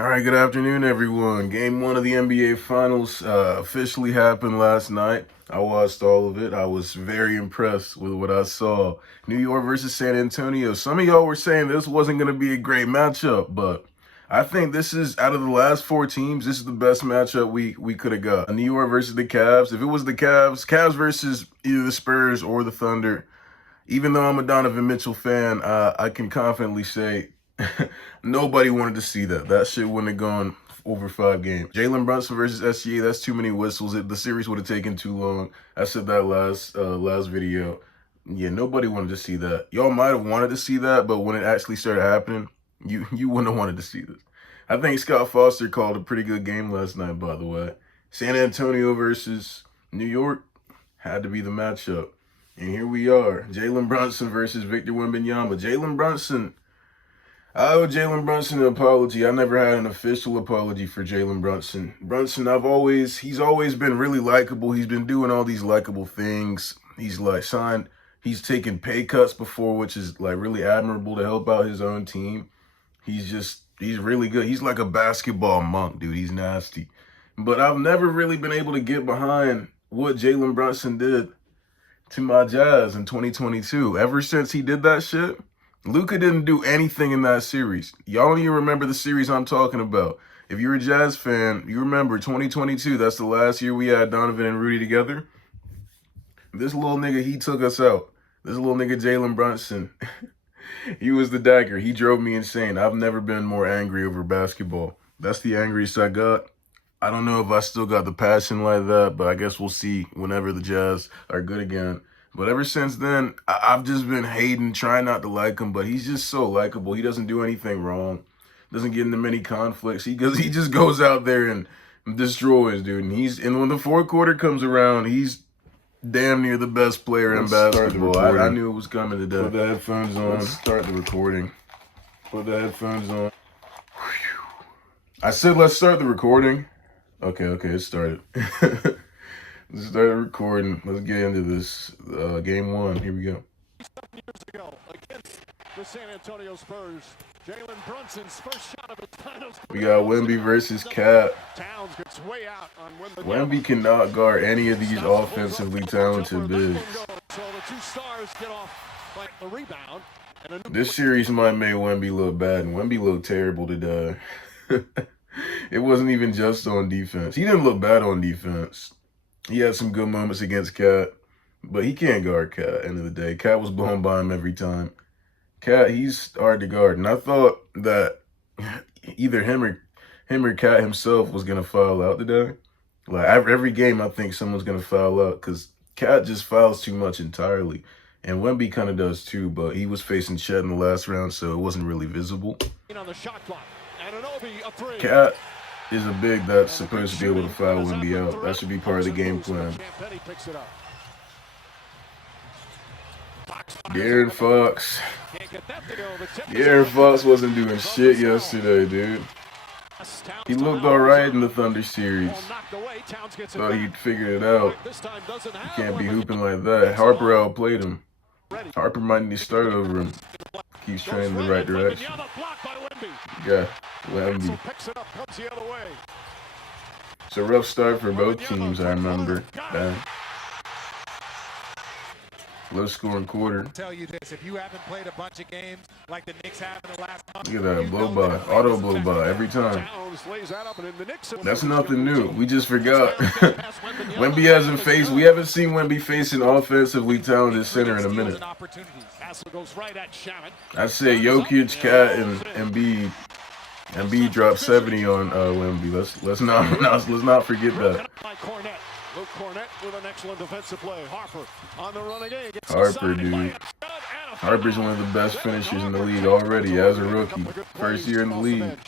All right, good afternoon, everyone. Game one of the NBA Finals officially happened last night. I watched all of it. I was very impressed with what I saw. New York versus San Antonio. Some of y'all were saying this wasn't going to be a great matchup, but I think this is, out of the last four teams, this is the best matchup we could have got. New York versus the Cavs. If it was the Cavs versus either the Spurs or the Thunder, even though I'm a Donovan Mitchell fan, I can confidently say nobody wanted to see that. That shit wouldn't have gone over 5 games. Jalen Brunson versus SGA, that's too many whistles. The series would have taken too long. I said that last video. Yeah, nobody wanted to see that. Y'all might have wanted to see that, but when it actually started happening, you wouldn't have wanted to see this. I think Scott Foster called a pretty good game last night, by the way. San Antonio versus New York had to be the matchup. And here we are, Jalen Brunson versus Victor Wembanyama. I owe Jalen Brunson an apology. I never had an official apology for Jalen Brunson. He's always been really likable. He's been doing all these likable things. He's taken pay cuts before, which is like really admirable to help out his own team. He's really good. He's like a basketball monk, dude. He's nasty. But I've never really been able to get behind what Jalen Brunson did to my Jazz in 2022. Ever since he did that shit, Luka didn't do anything in that series. Y'all don't even remember the series I'm talking about. If you're a Jazz fan, you remember 2022. That's the last year we had Donovan and Rudy together. This little nigga, he took us out. This little nigga, Jalen Brunson, he was the dagger. He drove me insane. I've never been more angry over basketball. That's the angriest I got. I don't know if I still got the passion like that, but I guess we'll see whenever the Jazz are good again. But ever since then, I've just been hating, trying not to like him, but he's just so likable. He doesn't do anything wrong, doesn't get into many conflicts. He just goes out there and destroys, dude. And when the fourth quarter comes around, he's damn near the best player in basketball. I knew it was coming today. Put the headphones on. Let's start the recording. Put the headphones on. I said let's start the recording. Okay, it started. Let's start recording. Let's get into this. Game one. Here we go. Years ago against the San Antonio Spurs, Jalen Brunson's first shot of his finals. We got Wemby versus Cat. Towns gets way out on Wemby cannot guard any of these offensively talented bigs. So the two stars get off like the rebound. This series might make Wemby look bad, and Wemby looked terrible today. It wasn't even just on defense. He didn't look bad on defense. He had some good moments against Cat, but he can't guard Cat at the end of the day. Cat was blown by him every time. Cat, he's hard to guard. And I thought that either him or Cat himself was going to foul out today. Like every game, I think someone's going to foul out because Cat just fouls too much entirely. And Wemby kind of does too, but he was facing Chet in the last round, so it wasn't really visible. On the shot clock. Cat is a big that's supposed to be able to foul Wemby out. That should be part of the game plan. De'Aaron Fox. De'Aaron Fox wasn't doing shit yesterday, dude. He looked alright in the Thunder series. Thought he'd figured it out. You can't be hooping like that. Harper outplayed him. Harper might need to start over him. Keeps training in the right direction. Yeah, Wemby. It's a rough start for both teams, I remember. Low scoring quarter. Tell you this, if you haven't played a bunch of games like the Knicks have in the last month. Look at that, blow by, auto blow by every time. That's nothing new. We just forgot. Wemby we haven't seen Wemby face an offensively talented center in a minute. I say Jokic, Cat, and Embiid. Embiid dropped 70 on Wemby. Let's not forget that. Luke Cornett with an excellent defensive play. Harper on the run again. Harper, dude. Harper's one of the best finishers in the league already as a rookie. First year in the league.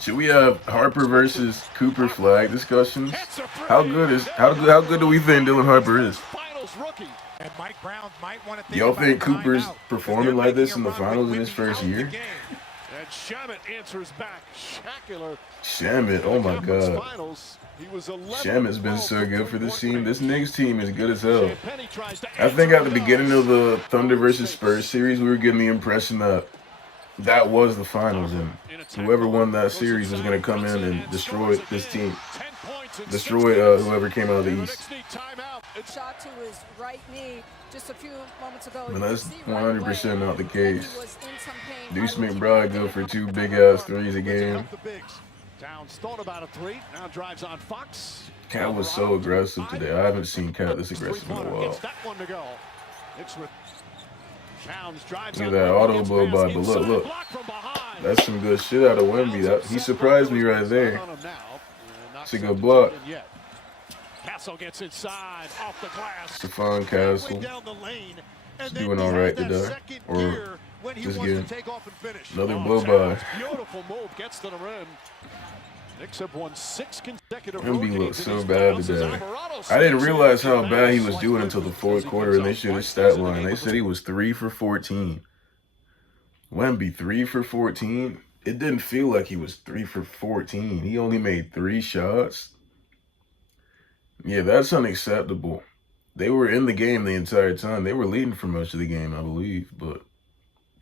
Should we have Harper versus Cooper flag discussions? How good do we think Dylan Harper is? Y'all think Cooper's performing like this in the finals in his first year? And Shamet answers back. Shamet, oh my god. Shamet's been so good for this team. This Knicks team is good as hell. I think at the beginning of the Thunder versus Spurs series, we were getting the impression that that was the finals, and whoever won that series was going to come in and destroy this team, destroy whoever came out of the East. Shot to his right knee just a few moments ago. And that's 100% not the case. Deuce McBride go for 2 big-ass threes a game. Towns thought about a three, now drives on Fox. Cat was so aggressive today. I haven't seen Cat this aggressive in a while. Look at that auto blow by, but look. That's some good shit out of Wemby. He surprised me right there. It's a good block. Castle gets inside, off the glass. Stephon Castle. He's doing all right today. Or this game. Another blow by. Beautiful move, gets to the rim. Knicks have won 6 consecutive. Wemby looked so bad today. I didn't realize how bad he was doing until the fourth quarter, and they showed his stat line. They said he was 3 for 14. Wemby 3 for 14. It didn't feel like he was 3 for 14. He only made 3 shots. Yeah, that's unacceptable. They were in the game the entire time. They were leading for much of the game, I believe, but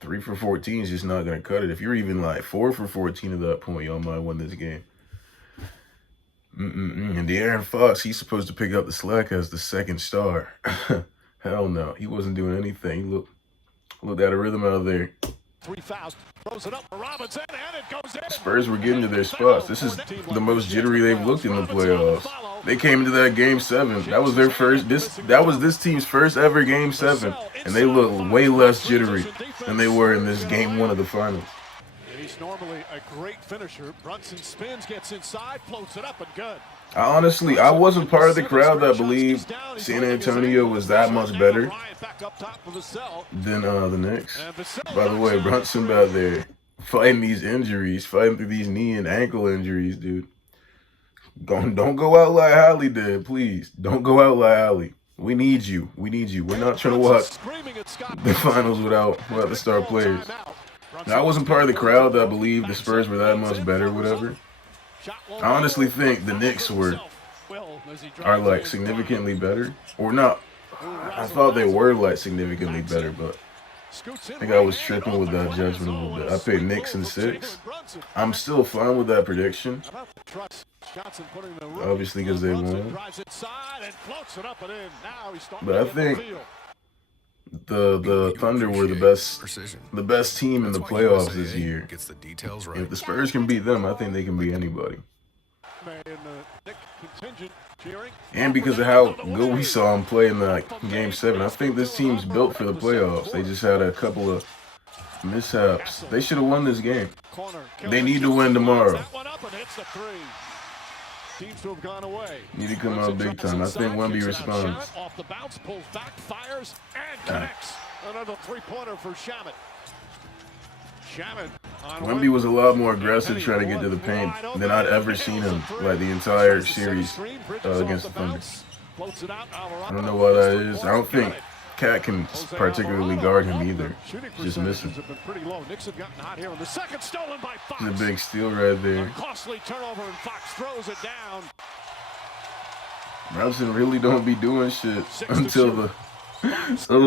3 for 14 is just not going to cut it. If you're even like 4 for 14 at that point, y'all might win this game. And De'Aaron Fox, he's supposed to pick up the slack as the second star. Hell no. He wasn't doing anything. He looked out of rhythm out there. 3 fouls. Throws it up for Robinson, and it goes in. Spurs were getting to their spots. This is the most jittery they've looked in the playoffs. They came into that game 7. That was their first. That was this team's first ever game 7, and they look way less jittery than they were in this game 1 of the finals. He's normally a great finisher. Brunson spins, gets inside, floats it up, and good. I wasn't part of the crowd that believed San Antonio was that much better than the Knicks. By the way, Brunson back there fighting these injuries, fighting through these knee and ankle injuries, dude. Don't go out like Hallie did, please. Don't go out like Hallie. We need you. We need you. We're not trying to watch the finals without the star players. Now, I wasn't part of the crowd that believed the Spurs were that much better, whatever. I honestly think the Knicks are like significantly better, or not. I thought they were like significantly better, but I think I was tripping with that judgment a little bit. I picked Knicks in 6. I'm still fine with that prediction, obviously because they won. But I think the Thunder were the best team in the playoffs this year. If the Spurs can beat them, I think they can beat anybody. And because of how good we saw them play in the game 7, I think this team's built for the playoffs. They just had a couple of mishaps. They should have won this game. They need to win tomorrow. Seems to have gone away. Need to come out big time. I think Wemby responds. Off the bounce, pulls back, fires, and connects. Another 3-pointer for Shamet. Wemby was a lot more aggressive trying to get to the paint than I'd ever seen him like the entire series against the Thunder. I don't know why that is. I don't think Cat can particularly guard him either. Just missing. It's a big steal right there. Costly turnover, and Fox throws it down. Brunson really don't be doing shit until the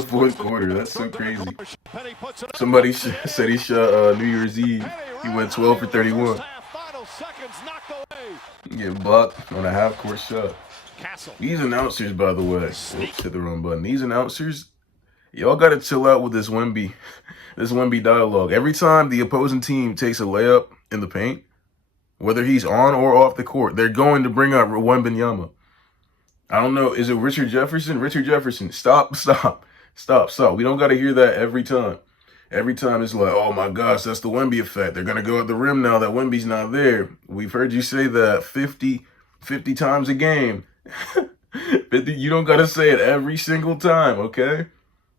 fourth quarter. That's so crazy. Somebody said he shot New Year's Eve. He went 12 for 31. Get blocked on a half-court shot. These announcers, by the way, oops, hit the wrong button. These announcers, y'all gotta chill out with this Wemby dialogue. Every time the opposing team takes a layup in the paint, whether he's on or off the court, they're going to bring up Wembanyama. I don't know. Is it Richard Jefferson? Richard Jefferson. Stop. We don't got to hear that every time. Every time it's like, oh my gosh, that's the Wemby effect. They're going to go at the rim now that Wemby's not there. We've heard you say that 50 times a game. 50, you don't got to say it every single time, okay?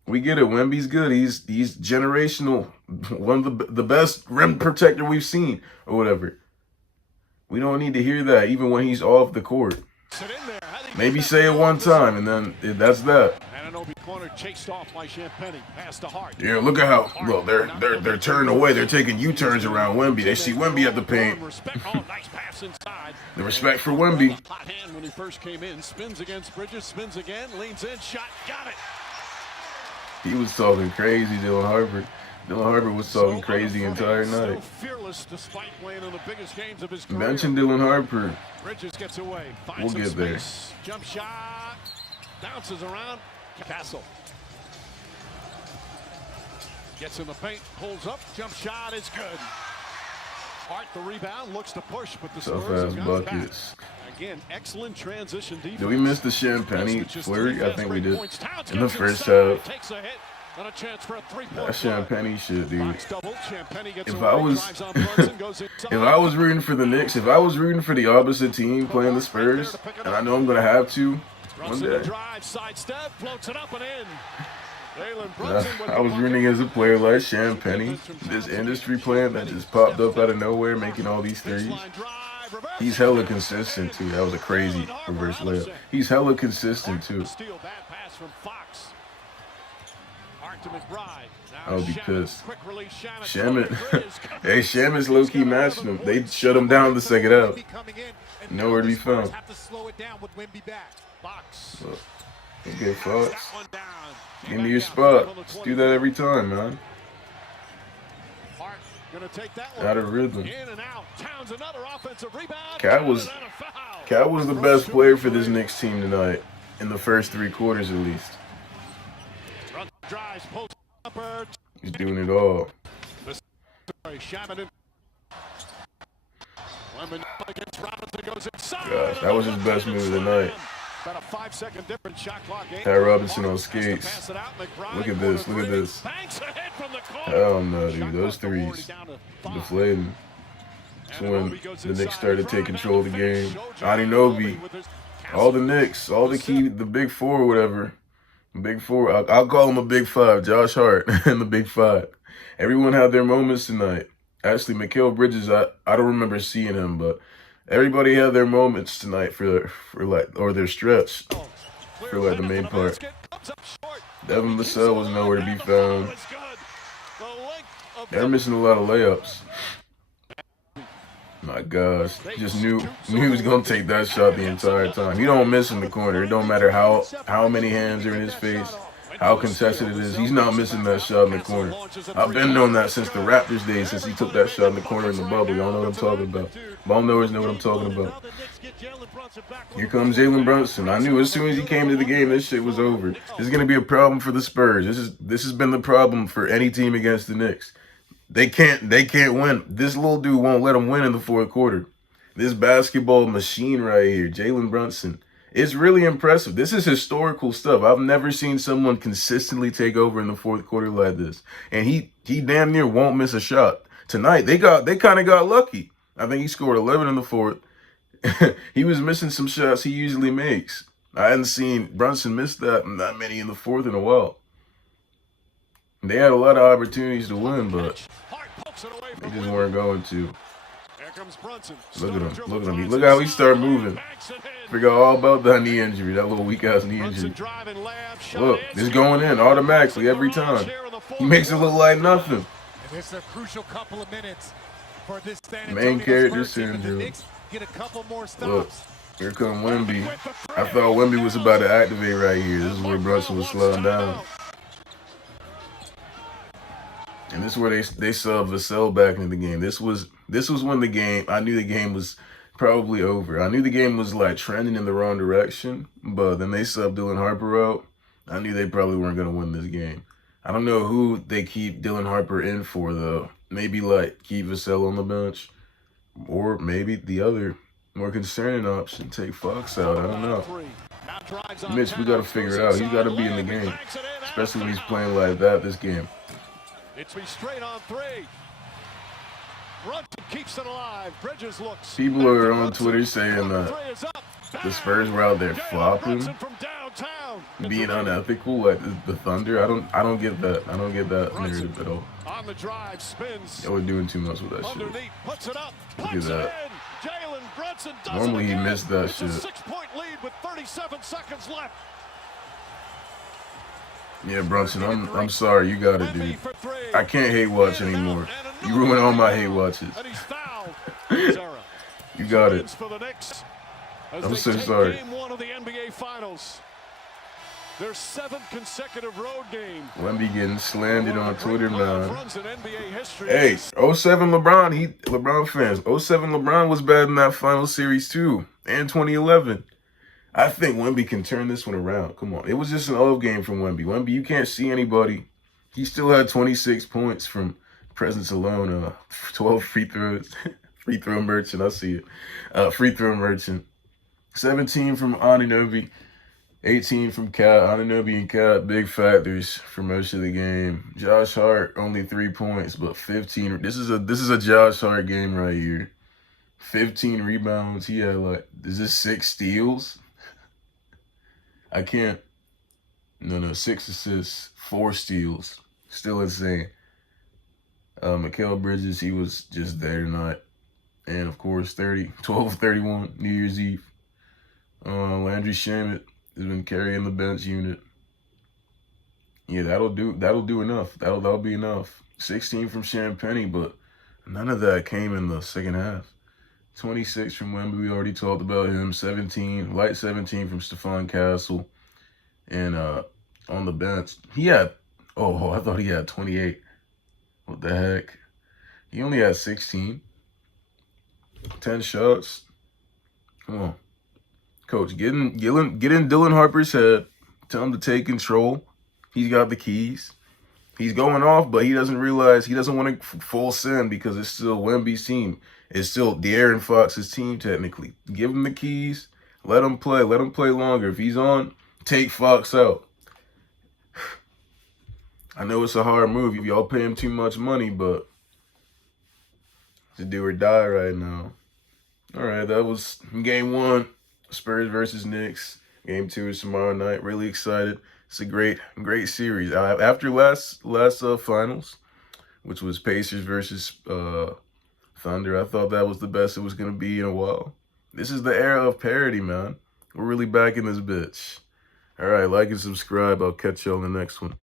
We get it. Wemby's good. He's generational. One of the best rim protector we've seen or whatever. We don't need to hear that even when he's off the court. Maybe say it one time, and then that's that. Yeah, look at how they're turning away. They're taking U-turns around Wemby. They see Wemby at the paint. The respect for Wemby. Hot hand when he first came in. Spins against Bridges. Spins again. Leans in. Shot. Got it. He was talking crazy, Dylan Harper. Dylan Harper was talking crazy the entire Still night. fearless despite playing in the biggest games of his career. Mention Dylan Harper. Bridges gets away. We'll Finds some get there. space. Jump shot. Bounces around. Castle. Gets in the paint. Pulls up. Jump shot is good. Hart the rebound. Looks to push, but the Tough Spurs ass have got buckets. back. Again, excellent transition defense. Did we miss the Champagne flurry? I think we did. Towns In the gets first inside, half. takes a hit, and a chance for a three-point That play. Champagne shit, dude. Box double. Champagne gets If away, I was drives on Brunson, goes inside. if I was rooting for the Knicks, if I was rooting for the opposite team playing the Spurs, and I know I'm gonna have to one Brunson day. to drive, sidestep, floats it up and in. Jalen Brunson with I the was bucket. rooting as a player like Champagne, this industry plant that just popped up out of nowhere, making all these threes. Baseline drive, reverse. He's hella consistent too. That was a crazy reverse layup. He's hella consistent too. Steal, bad pass from Fox. Hart to McBride. Now I would be Shamet, pissed. quick release, Shamet. Shamet, hey, Shamet's low-key matching him. They shut him down the second half. Nowhere to be found. Have to slow it down with Wemby back. Box. Look, okay, Fox. That one down. Give me your spot. Let's do that every time, man. Hart gonna take that one. Out of rhythm. In and out. Towns another offensive rebound. Cat was the best player for this Knicks team tonight in the first 3 quarters at least. Drives, post upper. He's doing it all. Shaman in. Wemby against Robinson goes inside. Gosh, that was his best move of the night. About a 5-second difference. Shot clock. Ty Robinson on skates. Look at this. Look at this. Hell no, dude. Those threes deflating. That's when the Knicks started to take control of the game. Anunoby, all the Knicks, all the big four or whatever. Big four. I'll call him a big five. Josh Hart and the big five. Everyone had their moments tonight. Actually, Mikal Bridges, I don't remember seeing him, but everybody had their moments tonight for their stretch for like the main part. Devin Vassell was nowhere to be found. They're missing a lot of layups. My gosh, just knew he was gonna take that shot the entire time. He don't miss in the corner. It don't matter how many hands are in his face, how contested it is. He's not missing that shot in the corner. I've been knowing that since the Raptors days, since he took that shot in the corner in the bubble. Y'all know what I'm talking about. Ball knowers know what I'm talking about. Here comes Jalen Brunson. I knew as soon as he came to the game, this shit was over. This is gonna be a problem for the Spurs. This has been the problem for any team against the Knicks. They can't win. This little dude won't let them win in the 4th quarter. This basketball machine right here, Jalen Brunson. It's really impressive. This is historical stuff. I've never seen someone consistently take over in the 4th quarter like this. And he damn near won't miss a shot. Tonight, they kind of got lucky. I think he scored 11 in the 4th. He was missing some shots he usually makes. I hadn't seen Brunson miss that many in the 4th in a while. They had a lot of opportunities to win, but they just weren't going to. Look at him. Look at him. Look how he started moving. Forgot all about that knee injury, that little weak-ass knee injury. Look, it's going in automatically every time. He makes it look like nothing. And it's a crucial couple of minutes for this San Main Antonio character Spurs team. If the syndrome. Knicks get a couple more Look, stops. here come Wemby. I thought Wemby was about to activate right here. This is where Brunson was slowing down. And this is where they subbed Vassell back into the game. This was when I knew the game was probably over. I knew the game was like trending in the wrong direction, but then they subbed Dylan Harper out. I knew they probably weren't going to win this game. I don't know who they keep Dylan Harper in for, though. Maybe like keep Vassell on the bench, or maybe the other more concerning option, take Fox out. I don't know. Mitch, we got to figure it out. He's got to be in the game, especially when he's playing like that this game. It's me straight on 3. Brunson keeps it alive. Bridges looks. People are on Twitter saying that the Spurs were out there flopping, being unethical like the Thunder. I don't get that. I don't get that narrative at all. On the drive, spins. They were doing too much with that shit. Underneath, puts it up. Look at that. Jalen Brunson does Normally it he again. missed that It's shit. a 6-point lead with 37 seconds left. Yeah, Brunson, I'm sorry, you got it, dude. I can't hate watch anymore. You ruined all my hate watches. And he's fouled. You got it. For the Knicks as I'm they so take sorry. Game 1 of the NBA Finals. their 7th consecutive road game. Wemby getting slandered on Twitter, man. Runs in NBA history. Hey, 07 LeBron, LeBron fans, 07 LeBron was bad in that final series too, and 2011. I think Wemby can turn this one around. Come on. It was just an off game from Wemby. Wemby, you can't see anybody. He still had 26 points from presence alone, 12 free throws. Free throw merchant, I see it. Free throw merchant. 17 from Anunoby. 18 from Cat. Anunoby and Cat, big factors for most of the game. Josh Hart, only 3 points, but 15. This is a Josh Hart game right here. 15 rebounds. He had is this 6 steals? I can't. No, 6 assists, 4 steals. Still insane. Mikal Bridges, he was just there tonight. And of course, 12-31, New Year's Eve. Landry Shamet has been carrying the bench unit. Yeah, that'll do enough. That'll be enough. 16 from Champagny, but none of that came in the second half. 26 from Wemby, we already talked about him. 17 from Stephon Castle. And on the bench, he had, I thought he had 28. What the heck? He only had 16. 10 shots. Come on. Coach, get in Dylan Harper's head. Tell him to take control. He's got the keys. He's going off, but he doesn't realize he doesn't want to full send because it's still Wemby's team. It's still De'Aaron Fox's team, technically. Give him the keys. Let him play. Let him play longer. If he's on, take Fox out. I know it's a hard move if y'all pay him too much money, but it's a do or die right now. All right, that was game 1. Spurs versus Knicks. Game 2 is tomorrow night. Really excited. It's a great series. After last finals, which was Pacers versus Thunder, I thought that was the best it was going to be in a while. This is the era of parity, man. We're really back in this bitch. All right, like and subscribe. I'll catch you on the next one.